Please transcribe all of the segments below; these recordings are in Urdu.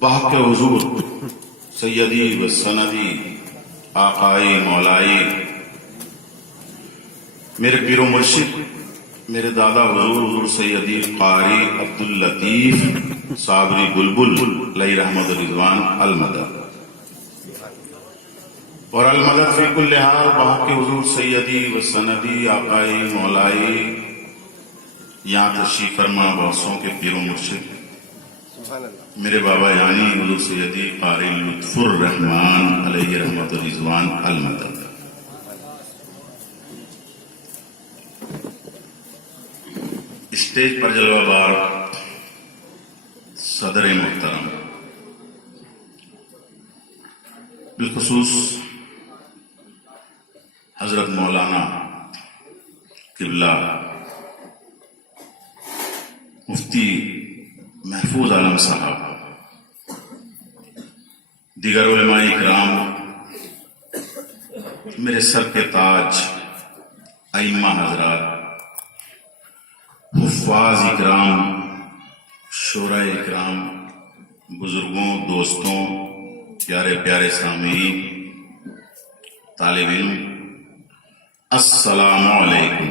بحق حضور سیدی و سندی آقائی مولائی میرے پیر و مرشد میرے دادا حضور سیدی قاری عبداللطیف صابری بلبل علیہ رحمت رضوان المدد اور المدد فی کل حال بحق حضور سیدی و سندی آقائی مولائی یہاں تشریف فرما بہتوں کے پیر و مرشد میرے بابا یعنی حضور سیدی قاری لطف الرحمان علیہ رحمت رضوان المدد، اسٹیج پر جلوہ بار صدر محترم، بالخصوص حضرت مولانا قبلہ مفتی محفوظ عالم صاحب، دیگر علماء کرام، میرے سر کے تاج ائمہ حضرات، حفاظ اکرام، شورا اکرام، بزرگوں، دوستوں، پیارے پیارے سامعین، طالب علم، السلام علیکم۔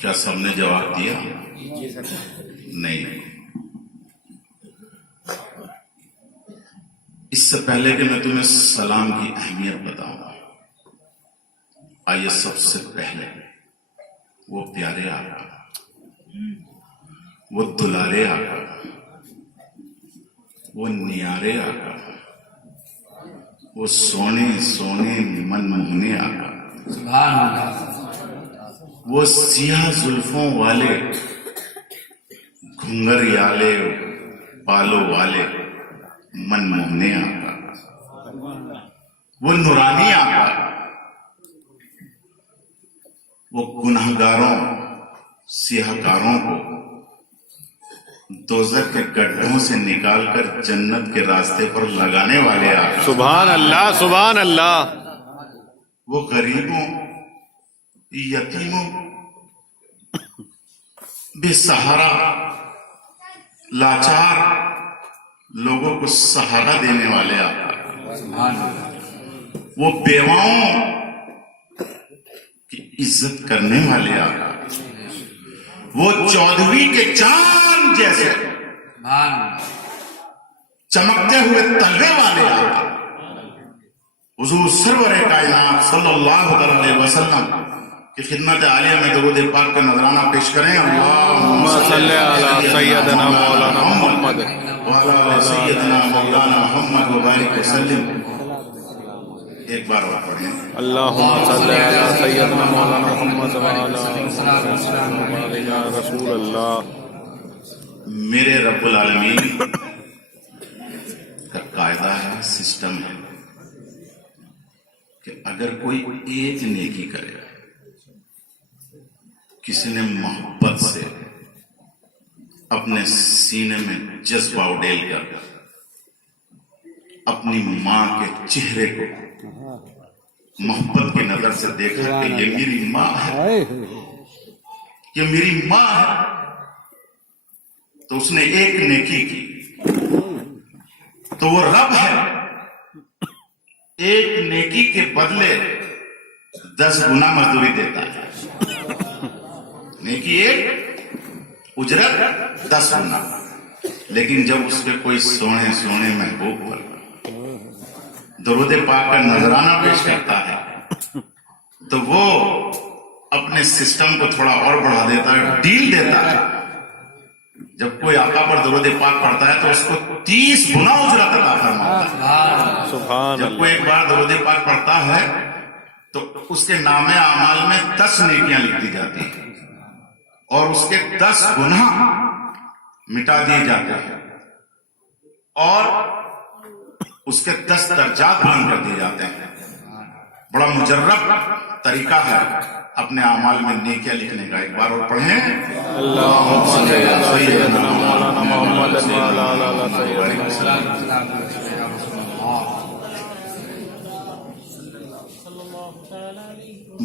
کیا سب نے جواب دیا؟ نہیں۔ اس سے پہلے کہ میں تمہیں سلام کی اہمیت بتاؤں، آئیے سب سے پہلے وہ پیارے آقا، وہ دلارے آقا، وہ نیارے آقا، وہ سونے سونے من موہنے آقا، سبحان اللہ، وہ سیاہ زلفوں والے، گھنگریالے بالوں والے من موہنے آقا، وہ نورانی آقا، وہ گنہگاروں سیاہکاروں کو دوزخ کے گڈھوں سے نکال کر جنت کے راستے پر لگانے والے آقا، سبحان اللہ سبحان اللہ، وہ غریبوں، یتیموں، بے سہارا لاچار لوگوں کو سہارا دینے والے آقا، سبحان اللہ، وہ بیواؤں کی عزت کرنے والے آقا، وہ 14ویں کے چاند جیسے سبحان اللہ، چمکتے ہوئے تلوے والے آقا، حضور سرور کائنات صلی اللہ علیہ وسلم کی خدمت عالیہ میں درود پاک کا نذرانہ پیش کریں۔ اللہم صلی علی سیدنا مولانا محمد وعلی سیدنا مولانا محمد وبارک وسلم۔ ایک بار اور پڑھیں، اللہم صلی علی سیدنا مولانا محمد وعلی رسول اللہ۔ میرے رب العالمین کا قاعدہ ہے، سسٹم ہے کہ اگر کوئی ایک نیکی کرے، کسی نے محبت سے اپنے سینے میں جذبہ اڈیل کر اپنی ماں کے چہرے کو محبت کی نظر سے دیکھا کہ یہ میری ماں ہے، یہ میری ماں ہے، تو اس نے ایک نیکی کی تو وہ رب ہے، ایک نیکی کے بدلے 10 گنا مزدوری دیتا ہے۔ نیکی ایک، اجرت 10 گنا۔ لیکن جب اس کے کوئی سونے سونے محبوب پر درود پاک کا نذرانہ پیش کرتا ہے تو وہ اپنے سسٹم کو تھوڑا اور بڑھا دیتا ہے، ڈیل دیتا ہے۔ جب کوئی آقا پر درود پاک پڑھتا ہے تو اس کو 30 گنا اجرت عطا فرماتا ہے۔ سبحان جب کوئی ایک بار درود پاک پڑھتا ہے تو اس کے نام اعمال میں 10 نیکیاں لکھ دی جاتی ہیں اور اس کے 10 گناہ مٹا دیے جاتے ہیں اور اس کے 10 درجات بلند کر دیے جاتے ہیں۔ بڑا مجرب طریقہ ہے اپنے اعمال میں نیکیاں لکھنے کا۔ ایک بار اور پڑھیں، اللہم صلی علی سیدنا مولانا محمد وعلی سیدنا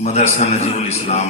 مدرسہ نجیب الاسلام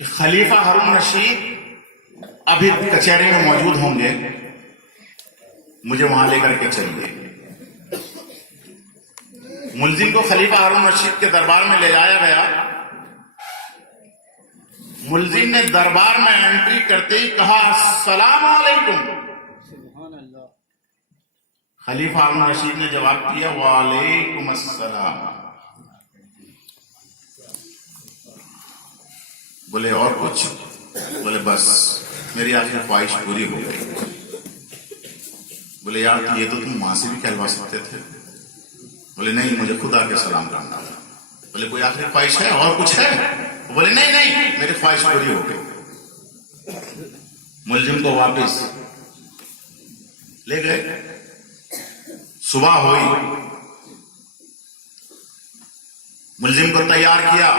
کہ خلیفہ ہارون رشید ابھی کچہری میں موجود ہوں گے، مجھے وہاں لے کر کے چلیے۔ ملزم کو خلیفہ ہارون رشید کے دربار میں لے جایا گیا۔ ملزم نے دربار میں انٹری کرتے ہی کہا السلام علیکم۔ خلیفہ ہارون رشید نے جواب دیا وعلیکم السلام۔ بولے اور کچھ؟ بولے بس میری آخری خواہش پوری ہو گئی۔ بولے یار یہ تو تم وہاں سے بھی کہلوا سکتے تھے۔ بولے نہیں، مجھے خدا کے سلام کرنا تھا۔ بولے کوئی آخری خواہش ہے اور کچھ ہے؟ بولے نہیں نہیں، میری خواہش پوری ہو گئی۔ ملزم کو واپس لے گئے۔ صبح ہوئی، ملزم کو تیار کیا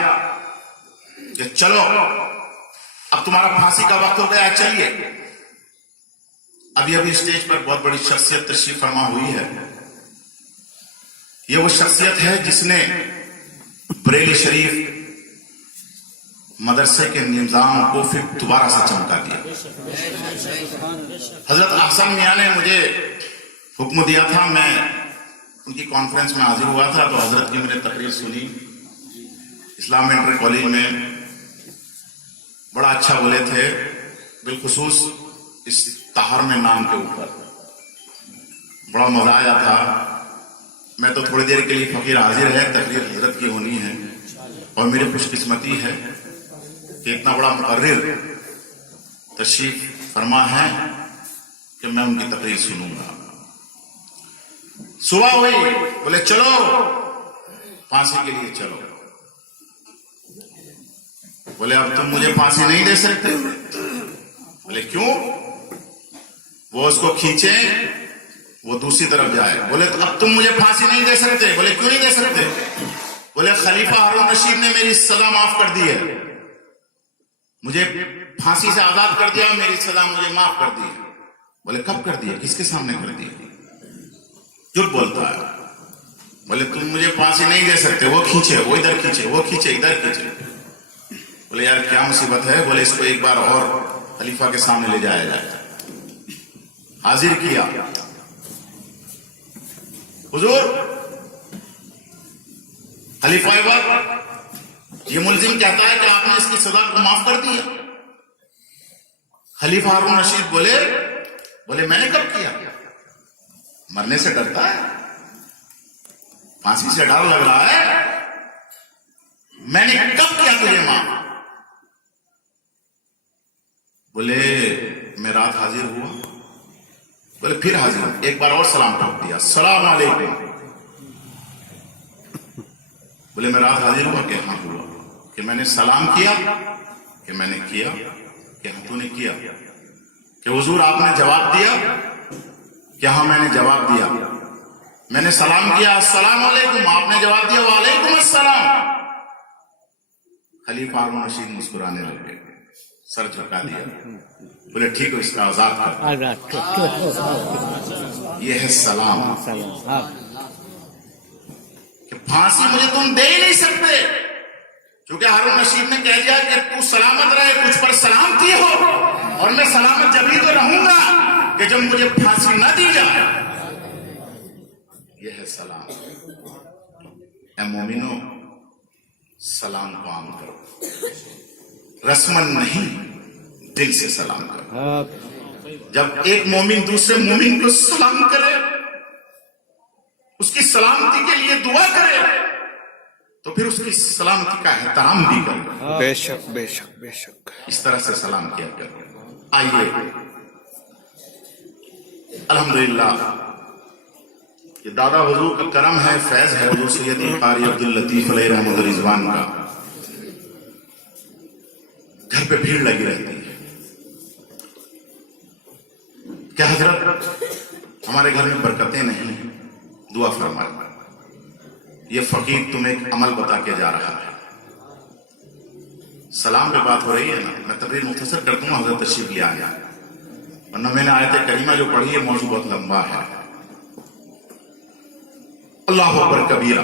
کہ چلو اب تمہارا پھانسی کا وقت ہو گیا، چلیے۔ ابھی اسٹیج پر بہت بڑی شخصیت تشریف فرما ہوئی ہے۔ یہ وہ شخصیت ہے جس نے بریلی شریف مدرسے کے نظام کو پھر دوبارہ سے چمکا دیا۔ حضرت احسن میاں نے مجھے حکم دیا تھا، میں ان کی کانفرنس میں حاضر ہوا تھا، تو حضرت کی میں نے تقریر سنی اسلام انٹر کالج میں۔ بڑا اچھا بولے تھے، بالخصوص اس طاہر میں نام کے اوپر بڑا مزہ آیا تھا۔ میں تو تھوڑی دیر کے لیے فقیر حاضر ہے، تقریر حضرت کی ہونی ہے، اور میری خوش قسمتی ہے کہ اتنا بڑا مقرر تشریف فرما ہے کہ میں ان کی تقریر سنوں گا۔ صبح ہوئی، بولے چلو پھانسی کے لیے چلو۔ بولے اب تم مجھے پھانسی نہیں دے سکتے۔ بولے کیوں؟ وہ اس کو کھینچیں، وہ دوسری طرف جائے۔ بولے اب تم مجھے پھانسی نہیں دے سکتے۔ بولے کیوں نہیں دے سکتے؟ بولے خلیفہ ہارون رشید نے میری سزا معاف کر دی ہے، مجھے پھانسی سے آزاد کر دیا، میری سزا مجھے معاف کر دی ہے۔ بولے کب کر دیا؟ کس کے سامنے کر دیا؟ جھوٹ بولتا ہے۔ بولے تم مجھے پھانسی نہیں دے سکتے، وہ کھینچے، وہ ادھر کھینچے، وہ کھینچے، ادھر کھینچے۔ بولے یار کیا مصیبت ہے؟ بولے اس کو ایک بار اور خلیفہ کے سامنے لے جایا جائے۔ حاضر کیا، حضور خلیفہ وقت یہ ملزم کہتا ہے کہ آپ نے اس کی سزا کو معاف کر دیا۔ خلیفہ ہارون رشید بولے میں نے کب کیا؟ مرنے سے ڈرتا ہے، پھانسی سے ڈر لگ رہا ہے، میں نے کب کیا تجھے معاف؟ بولے میں رات حاضر ہوا۔ بولے پھر حاضر، ایک بار اور سلام ٹھوک دیا، السلام علیکم۔ بولے میں رات حاضر ہوا کہ ہاں ہوا، کہ میں نے سلام کیا، کہ میں نے کیا، کہ ہاں تو نے کیا، کہ حضور آپ نے جواب دیا، کہ ہاں میں نے جواب دیا، میں نے سلام کیا السلام علیکم، آپ نے جواب دیا وعلیکم السلام۔ خلیفہ ہارون رشید مسکرانے لگے، سر جھکا دیا، بولے ٹھیک ہے اس کا آزاد کر۔ یہ ہے سلام، کہ پھانسی مجھے تم دے ہی نہیں سکتے، کیونکہ ہارون رشید نے کہہ دیا کہ تو سلامت رہے، تجھ پر سلامتی ہو، اور میں سلامت جب ہی تو رہوں گا کہ جب مجھے پھانسی نہ دی جائے۔ یہ ہے سلام۔ اے مومنو، سلام کو عام کرو، رسمن نہیں، دل سے سلام کرو۔ جب ایک مومن دوسرے مومن کو سلام کرے، اس کی سلامتی کے لیے دعا کرے، تو پھر اس کی سلامتی کا احترام بھی کرے۔ بے شک بے شک بے شک۔ اس طرح سے سلام کیا کرے۔ آئیے الحمدللہ یہ دادا حضور کا کرم ہے، فیض ہے حضور سیدی قاری عبداللطیف علیہ رحمت رضوان کا۔ گھر پہ بھیڑ لگی رہتی ہے کہ حضرت ہمارے گھر میں برکتیں نہیں، دعا فرمائے۔ یہ فقیر تمہیں ایک عمل بتا کے جا رہا ہے۔ سلام پہ بات ہو رہی ہے نا، میں تقریر مختصر کرتا ہوں، حضرت تشریف لے آیا، ورنہ میں نے آیت کریمہ جو پڑھی ہے موضوع بہت لمبا ہے۔ اللہ اکبر کبیرہ،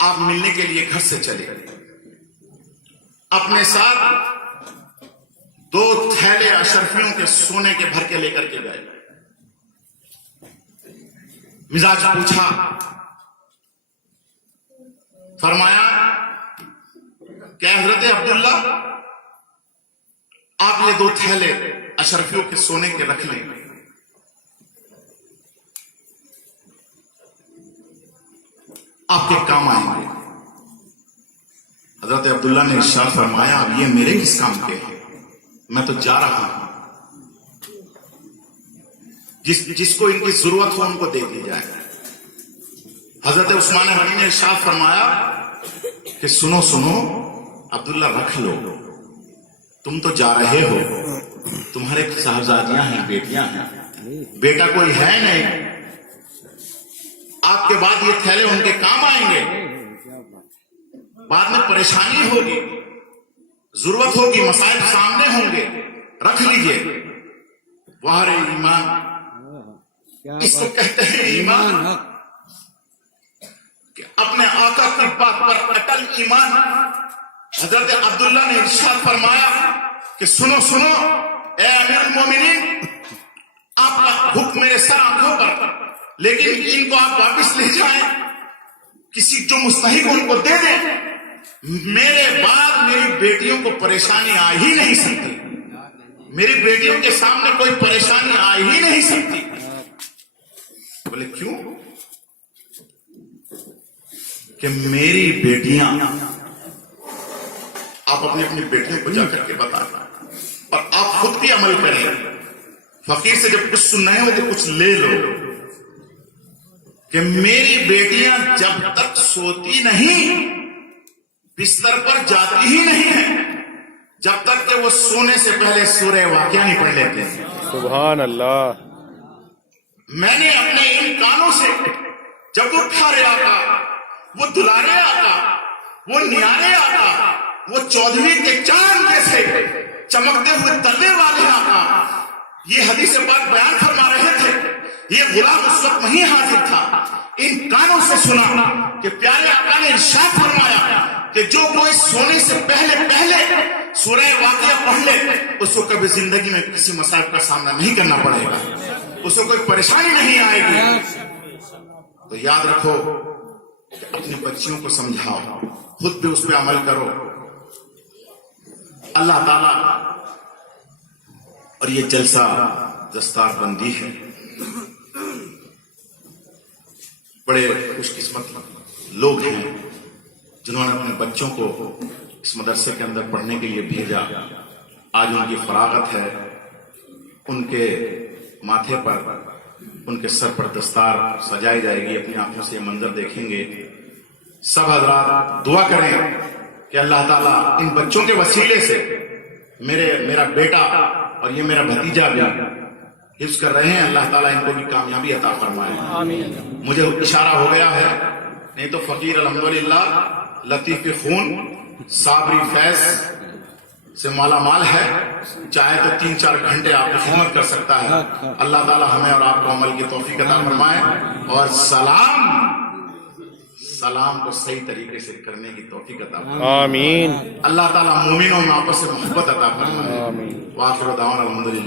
آپ ملنے کے لیے گھر سے چلے، اپنے ساتھ 2 تھیلے اشرفیوں کے سونے کے بھر کے لے کر کے گئے۔ مزاج پوچھا، فرمایا کہ حضرت عبداللہ آپ یہ 2 تھیلے اشرفیوں کے سونے کے رکھ لیں، آپ کے کام آئیں گے۔ حضرت عبداللہ نے ارشاد فرمایا اب یہ میرے کس کام کے ہیں، میں تو جا رہا ہوں، جس کو ان کی ضرورت ہو ان کو دے دی جائے۔ حضرت عثمان غنی نے ارشاد فرمایا کہ سنو عبداللہ رکھ لو، تم تو جا رہے ہو، تمہارے صاحبزادیاں ہیں، بیٹیاں ہیں، بیٹا کوئی ہے نہیں، آپ کے بعد یہ تھیلے ان کے کام آئیں گے، بعد میں پریشانی ہوگی، ضرورت ہوگی، مسائل سامنے ہوں گے، رکھ لیجئے۔ وہاں ایمان، اس کو کہتے ہیں ایمان، کہ اپنے آقا کی بات پر اٹل ایمان۔ حضرت عبداللہ نے ارشاد فرمایا کہ سنو اے امیر المومنین، آپ کا حکم میرے سر آنکھوں پر، لیکن ان کو آپ واپس لے جائیں، کسی جو مستحق ان کو دے دیں، میرے بعد میری بیٹیوں کو پریشانی آ ہی نہیں سکتی، میری بیٹیوں کے سامنے کوئی پریشانی آ ہی نہیں سکتی۔ بولے کیوں؟ کہ میری بیٹیاں، آپ اپنی بیٹیوں کو جا کر کے بتانا، اور آپ خود بھی عمل کریں، فقیر سے جب کچھ سننا ہو تو کچھ لے لو، کہ میری بیٹیاں جب تک سوتی نہیں، بستر پر جاتی ہی نہیں ہیں، جب تک کہ وہ سونے سے پہلے سورہ واقعہ نہیں پڑھ لیتے ہیں۔ سبحان اللہ۔ میں نے اپنے ان کانوں سے جب وہ پیارے آقا، وہ دلارے آقا، وہ نیارے آقا، وہ 14ویں کے چاند جیسے چمکتے ہوئے تلے والے آقا یہ حدیث پاک بیان فرما رہے تھے، یہ غلام اس وقت نہیں حاضر تھا، ان کانوں سے سنا کہ پیارے آقا نے ارشاد فرمایا کہ جو کوئی سونے سے پہلے سورہ واقعہ پڑھ لے، اس کو کبھی زندگی میں کسی مسائل کا سامنا نہیں کرنا پڑے گا، اس کو کوئی پریشانی نہیں آئے گی۔ تو یاد رکھو کہ اپنی بچیوں کو سمجھاؤ، خود بھی اس پہ عمل کرو۔ اللہ تعالی، اور یہ جلسہ دستار بندی ہے، بڑے خوش قسمت لوگ ہیں جنہوں نے اپنے بچوں کو اس مدرسے کے اندر پڑھنے کے لیے بھیجا۔ آج ان کی فراغت ہے، ان کے ماتھے پر، ان کے سر پر دستار سجائی جائے گی، اپنی آنکھوں سے یہ منظر دیکھیں گے۔ سب حضرات دعا کریں کہ اللہ تعالیٰ ان بچوں کے وسیلے سے میرا بیٹا اور یہ میرا بھتیجا بھی حفظ کر رہے ہیں، اللہ تعالیٰ ان کو بھی کامیابی عطا فرمائے۔ مجھے اشارہ ہو گیا ہے، نہیں تو فقیر الحمدللہ لطیف خون، صابری فیض سے مالا مال ہے، چاہے تو 3-4 گھنٹے آپ کی خدمت کر سکتا ہے۔ اللہ تعالیٰ ہمیں اور آپ کو عمل کی توفیق عطا فرمائے، اور سلام کو صحیح طریقے سے کرنے کی توفیق عطا فرمائے۔ آمین۔ اللہ تعالیٰ مومنوں میں آپس سے محبت عطا فرمائے۔ وآخر دعوانا الحمدللہ۔